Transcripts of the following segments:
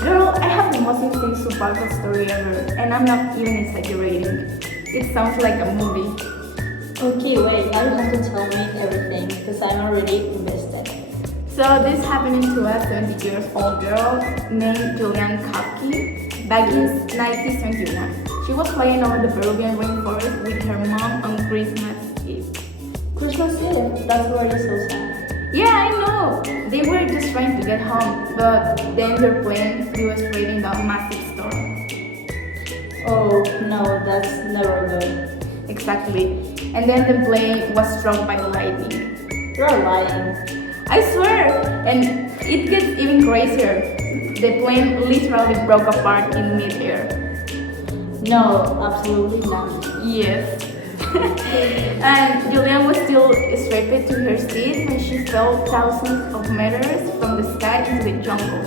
Girl, I have the most insane survival story ever, and I'm not even exaggerating. It sounds like a movie. Okay, wait, now you have to tell me everything because I'm already invested. So this happened to a 70 years old girl named Julian Kapke back in 1971. She was flying over the Peruvian rainforest with her mom on Christmas Eve. Christmas Eve, that's already so sad. Yeah, I know. They were just trying to get home, but then their plane flew straight into a massive storm. Oh, no, that's never good. Exactly. And then the plane was struck by the lightning. You're lying. I swear! And it gets even crazier. The plane literally broke apart in midair. No, absolutely not. Yes. And Julian was still strapped to her seat when she fell thousands of meters from the sky into the jungle.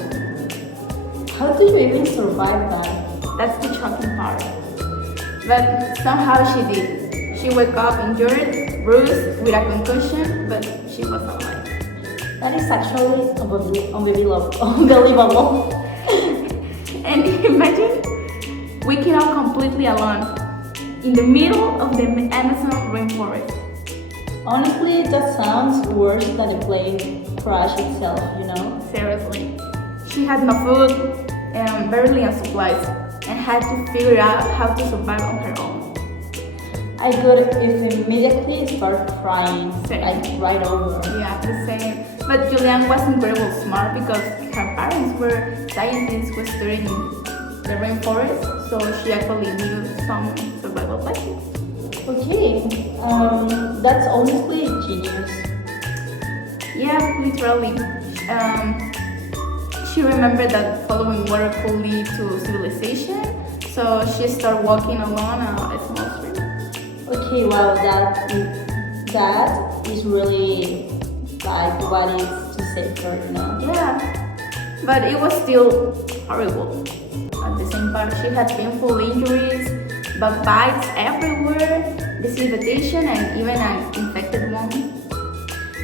How do you even survive that? That's the shocking part. But somehow she did. She woke up injured, bruised, with a concussion, but she was alive. That is actually unbelievable. And imagine waking up completely alone in the middle of the Amazon rainforest. Honestly, that sounds worse than the plane crash itself, you know? Seriously. She had no food, barely any supplies, and had to figure out how to survive on her own. I could immediately start crying, Same. like right over. Yeah, the same. But Julian was incredibly smart because her parents were scientists who studied in the rainforest, so she actually knew some survival techniques. Okay, that's honestly genius. Yeah, literally. She remembered that following water could lead to civilization, so she started walking along a small stream. Okay, wow, that is really like what is to say for, you know? Yeah, but it was still horrible. At the same time, she had painful injuries, bug bites everywhere, dislocation, and even an infected wound.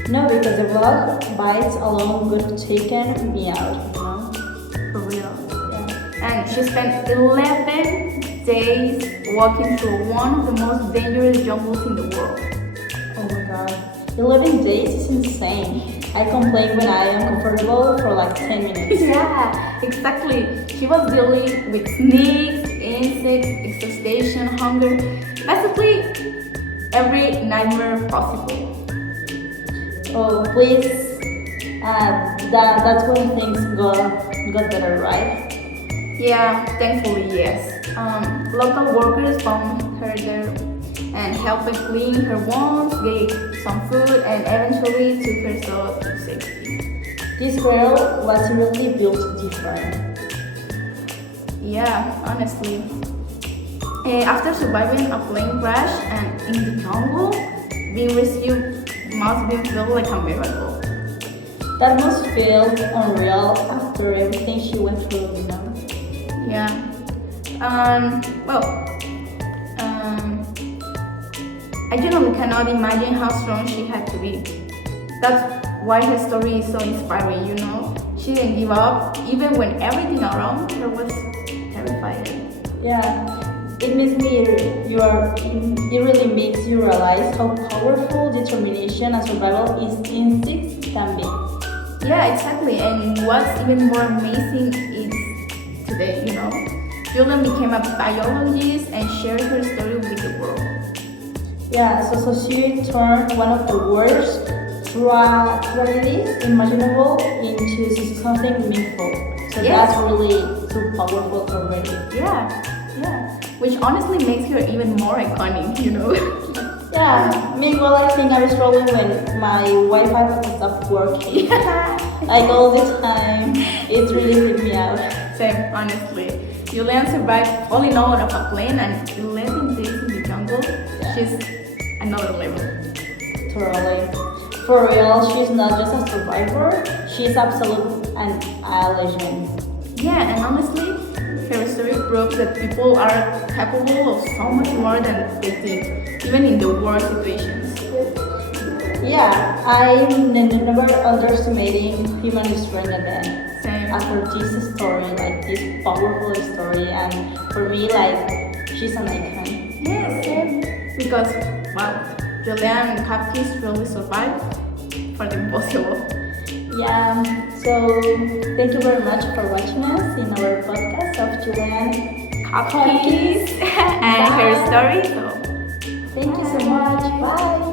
No, because the bug bites alone would have taken me out, you know? For real. Yeah. And she spent 11 days walking through one of the most dangerous jungles in the world. Oh my god. 11 days is insane. I complain when I am comfortable for like 10 minutes. Yeah, exactly. She was dealing with snakes, insects, exhaustion, hunger, basically every nightmare possible. Oh, please. That's when things got better, right? Yeah, thankfully, yes. Local workers found her there and helped her clean her wounds, gave some food, and eventually took her to safety. This girl was really built different. Yeah, honestly. After surviving a plane crash and in the jungle, being rescued must be felt like a miracle. That must feel unreal after everything she went through, you know? Yeah. Well, I genuinely cannot imagine how strong she had to be. That's why her story is so inspiring, you know? She didn't give up even when everything around her was terrifying. Yeah. It really makes you realize how powerful determination and survival instincts can be. Yeah, exactly. And what's even more amazing is today, you know? Julian became a biologist and shared her story with the world. Yeah, so she turned one of the worst tragedies imaginable into something meaningful. So Yes. that's really too powerful already. Yeah. Which honestly makes her even more iconic, you know? Yeah, meanwhile I think I was struggling when my Wi-Fi stopped working. Like all the time. It really freaked me out. Same, honestly. Julian survived falling out of a plane and 11 days in the jungle. She's another level. Totally. For real, she's not just a survivor, she's absolutely a legend. Yeah, and honestly, her story proves that people are capable of so much more than they think, even in the worst situations. Yeah, I'm never underestimating human strength again. Same. after this story, like this powerful story, and for me, like she's an icon. Yes, same. Because, well, Julian Cupcakes really survived for the impossible. Yeah, so thank you very much for watching us in our podcast of Julian Cupcakes and her story. So, thank you so much. Bye.